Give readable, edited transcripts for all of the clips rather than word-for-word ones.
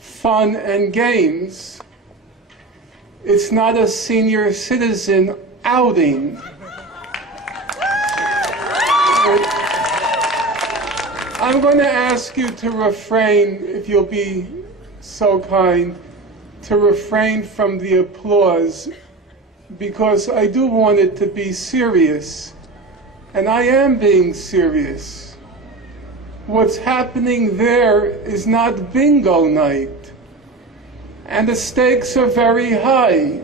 fun and games. It's not a senior citizen outing. I'm going to ask you to refrain, if you'll be so kind, to refrain from the applause, because I do want it to be serious, and I am being serious. What's happening there is not bingo night, and the stakes are very high.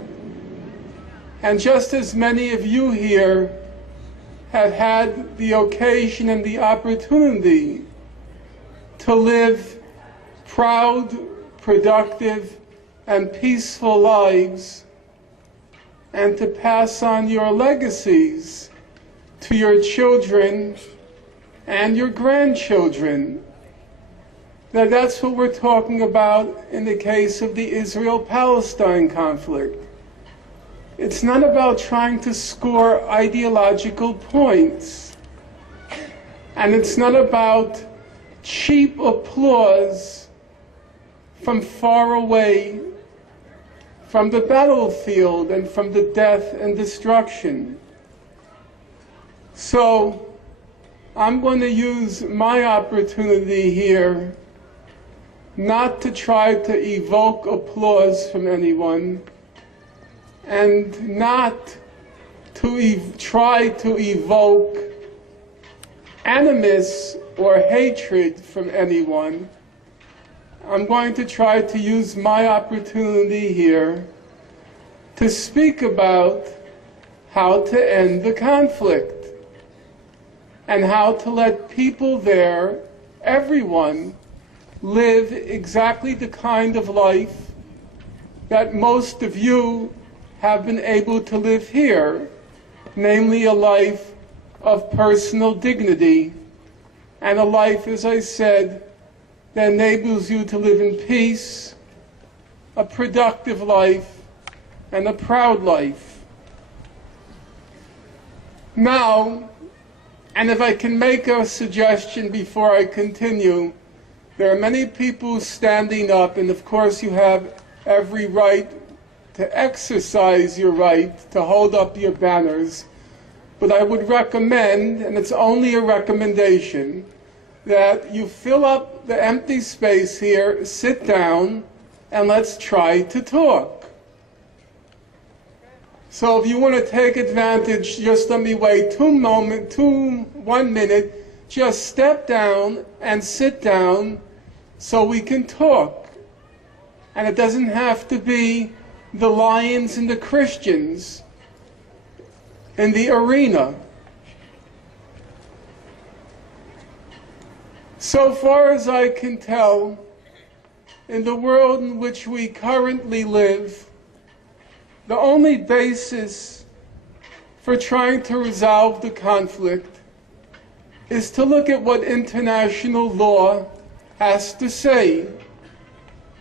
And just as many of you here have had the occasion and the opportunity to live proud, productive, and peaceful lives, and to pass on your legacies to your children and your grandchildren. Now that's what we're talking about in the case of the Israel-Palestine conflict. It's not about trying to score ideological points, and it's not about cheap applause from far away from the battlefield and from the death and destruction. So I'm going to use my opportunity here not to try to evoke applause from anyone, and not to try to evoke animus or hatred from anyone. I'm going to try to use my opportunity here to speak about how to end the conflict and how to let people there, everyone, live exactly the kind of life that most of you have been able to live here, namely a life of personal dignity and a life, as I said, that enables you to live in peace, a productive life, and a proud life. Now, and if I can make a suggestion before I continue, there are many people standing up, and of course you have every right to exercise your right to hold up your banners, but I would recommend, and it's only a recommendation, that you fill up the empty space here, sit down, and let's try to talk. So if you want to take advantage, just let me wait 1 minute, just step down and sit down so we can talk. And it doesn't have to be the lions and the Christians in the arena. So far as I can tell, in the world in which we currently live, the only basis for trying to resolve the conflict is to look at what international law has to say.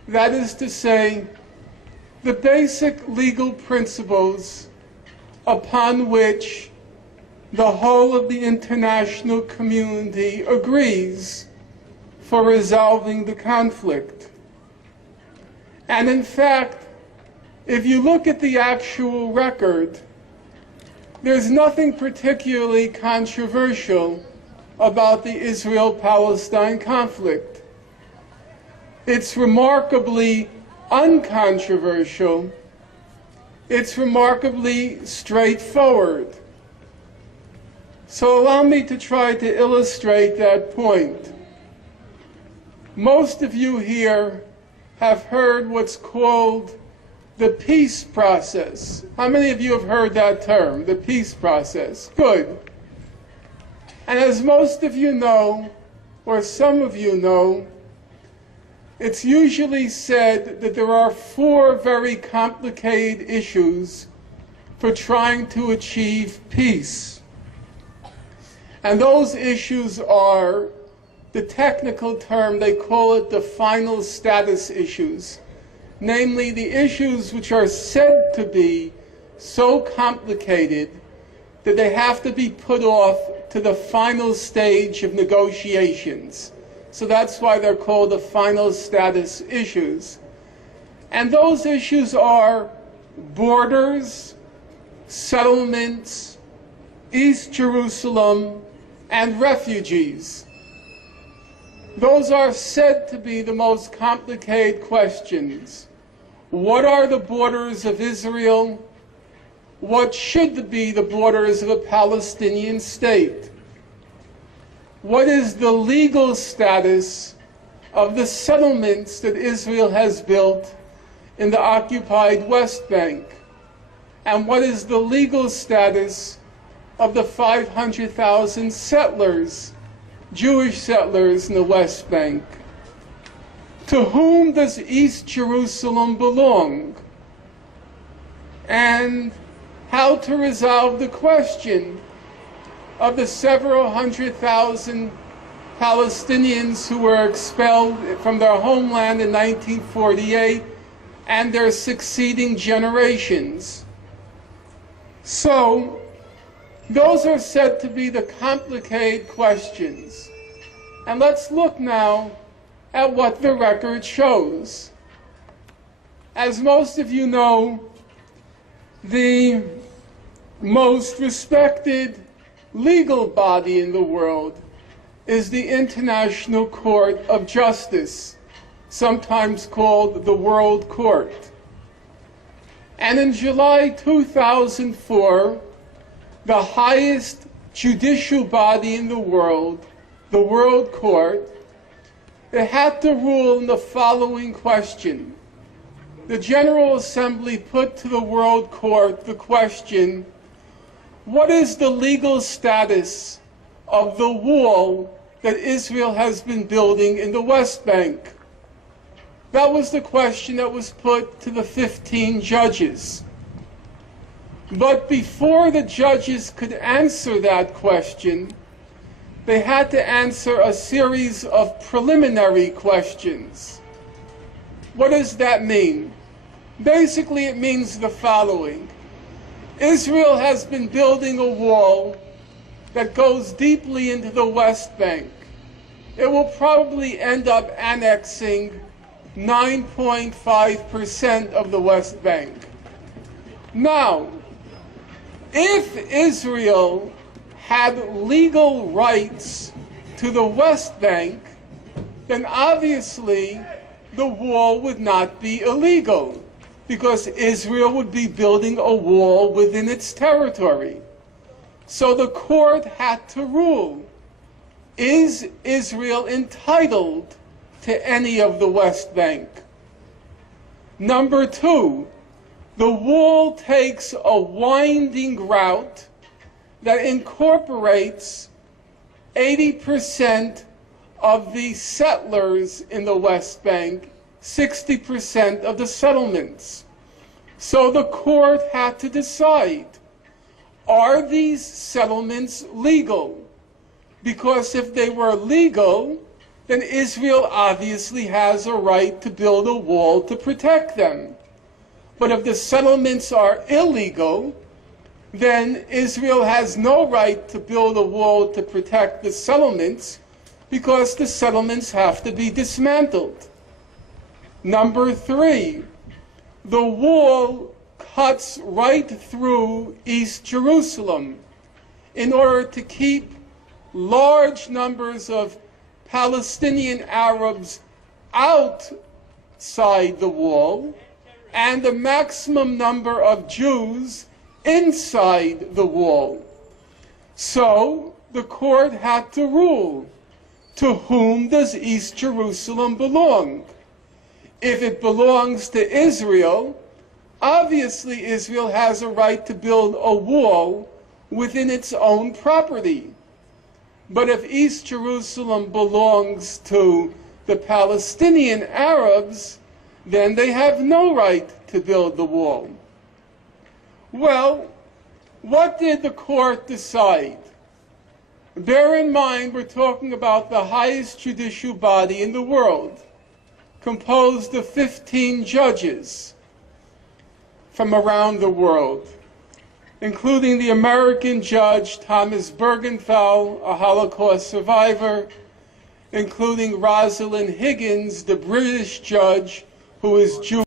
That is to say, the basic legal principles upon which the whole of the international community agrees for resolving the conflict. And in fact, if you look at the actual record, there's nothing particularly controversial about the Israel-Palestine conflict. It's remarkably uncontroversial. It's remarkably straightforward. So allow me to try to illustrate that point. Most of you here have heard what's called the peace process. How many of you have heard that term, the peace process? Good. And as most of you know, or some of you know, it's usually said that there are 4 very complicated issues for trying to achieve peace. And those issues are, the technical term, they call it the final status issues. Namely, the issues which are said to be so complicated that they have to be put off to the final stage of negotiations. So that's why they're called the final status issues. And those issues are borders, settlements, East Jerusalem, and refugees. Those are said to be the most complicated questions. What are the borders of Israel? What should be the borders of a Palestinian state? What is the legal status of the settlements that Israel has built in the occupied West Bank? And what is the legal status of the 500,000 settlers, Jewish settlers in the West Bank? To whom does East Jerusalem belong? And how to resolve the question of the several 100,000 Palestinians who were expelled from their homeland in 1948 and their succeeding generations. So, those are said to be the complicated questions. And let's look now at what the record shows. As most of you know, the most respected legal body in the world is the International Court of Justice, sometimes called the World Court. And in July 2004, the highest judicial body in the world, the World Court, it had to rule in the following question. The General Assembly put to the World Court the question, what is the legal status of the wall that Israel has been building in the West Bank? That was the question that was put to the 15 judges. But before the judges could answer that question, they had to answer a series of preliminary questions. What does that mean? Basically, it means the following. Israel has been building a wall that goes deeply into the West Bank. It will probably end up annexing 9.5% of the West Bank. Now, if Israel had legal rights to the West Bank, then obviously the wall would not be illegal, because Israel would be building a wall within its territory. So the court had to rule, is Israel entitled to any of the West Bank? Number two, the wall takes a winding route that incorporates 80% of the settlers in the West Bank, 60% of the settlements. So the court had to decide, are these settlements legal? Because if they were legal, then Israel obviously has a right to build a wall to protect them. But if the settlements are illegal, then Israel has no right to build a wall to protect the settlements, because the settlements have to be dismantled. Number three, the wall cuts right through East Jerusalem in order to keep large numbers of Palestinian Arabs outside the wall and the maximum number of Jews inside the wall. So the court had to rule, to whom does East Jerusalem belong? If it belongs to Israel, obviously Israel has a right to build a wall within its own property. But if East Jerusalem belongs to the Palestinian Arabs, then they have no right to build the wall. Well, what did the court decide? Bear in mind, we're talking about the highest judicial body in the world, composed of 15 judges from around the world, including the American judge Thomas Bergenthal, a Holocaust survivor, including Rosalind Higgins, the British judge who is Jewish.